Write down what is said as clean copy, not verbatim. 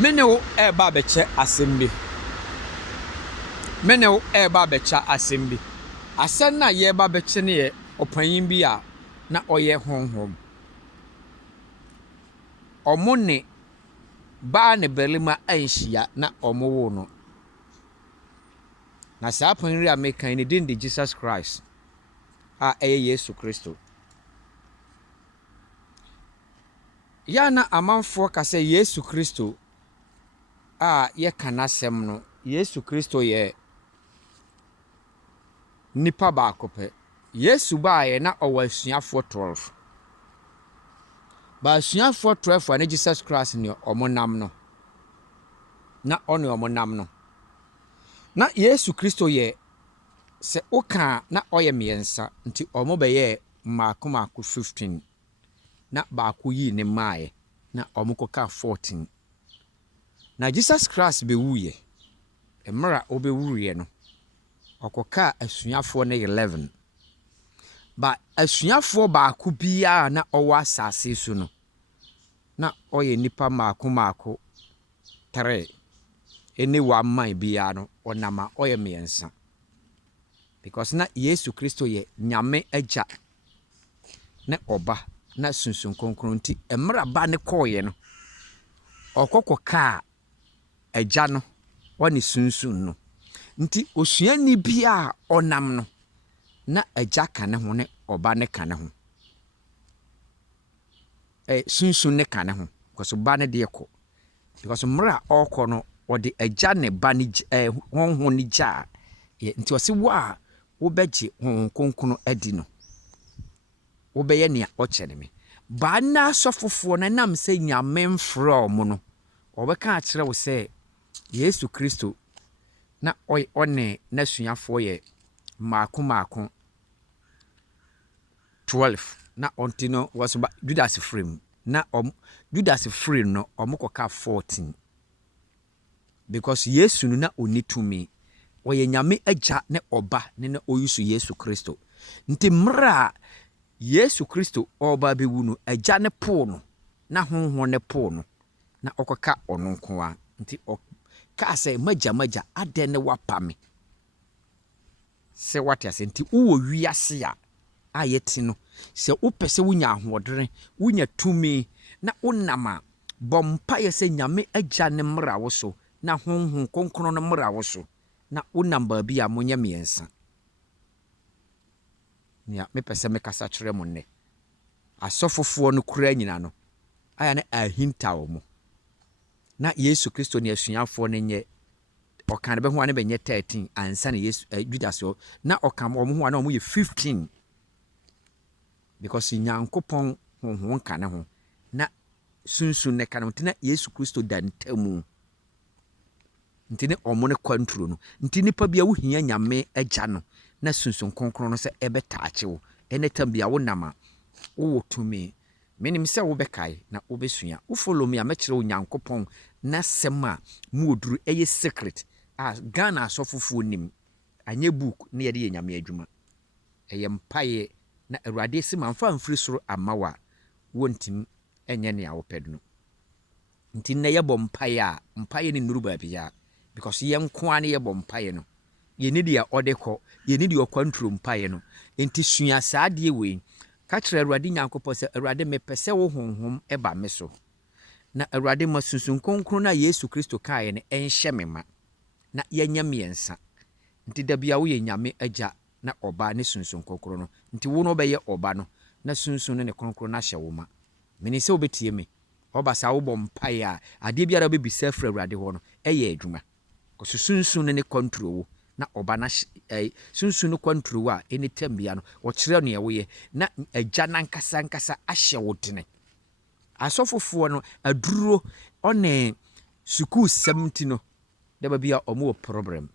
Meneo eba beche asembi. Meneo eba becha asembi. Asen na yeba beche ne ye opanyin bi a na oye honhom. Omo ne ba ne belima anhia na omo wo no. Na saa panyin a mekan ne din de Jesus Christ. A eye Yesu Kristo. Ya na amanfo ka se Yesu Kristo a ye kana sem no. Yesu Kristo ye nipa ba akope. Yesu ba ye na owa asuafo 12. Ba asuafo 12 na Jesus Christ ne omonam no. Na one omonam no. Na Yesu Kristo ye se oka na oye miensa nti omo be ye mako 15. Na baako yi ne maaye na omo koka 14. Na Jesus Christ be wuye. Emra obe wuye no. Okoka asuafo ne 11. Ba asuafo baako biya na owa asase so no. Na oye nipa mako 3. Ene wa man biya no onama oye miensa. Because na Yesu Kristo ye nyame agya na oba na sunsun konkron ti emra ba ne koye no. Okokoka agya no woni sunsun no. Nti osuani bia onam no na agya ka ne ho ne oba ne ka ne ho. Sunsun ne ka ne ho because oba ne de ko. Because mra okọ no ode agya ne ba ne honhon ne gya. Nti ose wa wo begye honhon konkron adi no. Wo beye ne o kyere me. Ba na asofofo na nam se nyame mfro mo no. Obeka a kire wo se Yesu Kristo na one na suafo ye mako 12 na ontino was Judas frame na Judas free no omokoka 14 because Yesu no na onitumi oye nyame agya ne oba ne oyusu Yesu Kristo nti mra Yesu Kristo oba bewu no agya ne po no na honhon ne po no na okoka ono nko a nti ka se magya ade ne wapame se watiase nti uwo wiase a ayeti no se upese wunya ahodere wunya tumi na onama bompa ye se nyame agya ne mra wo so na honhon konkron no mra wo so na onam ba bi a monya miensa nya me pese me kasa kire mo ne asofofo no kura nyina no aya ne ahinta wo mo na Yesu Kristo ne asuafo ne nye okan be ho ane be nye 13 ansa ne Yesu Judas yo na okan omo ho ane omo ye 15 because nyankopon honhon ka ne ho na sunsun ne ka ne ho na Yesu Kristo dantamu nti ne omo ne kwanturo no nti nipa bia wo hia nyame agya no na sunsun konkron no se ebetaache wo ene tambia wo nama wo tumi menim se wo bekai na wo besua wo follow me a mekire wo nyankopon na sema mu oduru eye secret a Ghana asofofo nim anye book ne yede nyame adwuma eye mpaye na Awurade se manfa mfiri soro amawa wontim enye ne awoped no nti na yebɔ mpaye ne nuru ba bia because ye nko ane yebɔ mpaye no ye ne dia odekɔ ye ne dia okwanturo mpaye no nti sua saade we ka kire Awurade nyankopɔ se Awurade mepese wo honhom eba me so na Awurade masunsun konkron na Yesu Kristo kae ne enhye mema na yenya miensa nti da bia wo ye nyame agya na oba ne sunsun konkron no nti wo no beye oba no na sunsun ne konkron na hye wo ma meni se obetie me oba sa wo bɔ mpae a ade biara obebisa fra Awurade ho no eye adwuma ko sunsun ne kontrol wo na oba na sunsun no kontrol a anytime bia no wo kire no ye wo ye na agya nankasa ahye wo tene asofofo no aduro one school 70 no da bia omo problem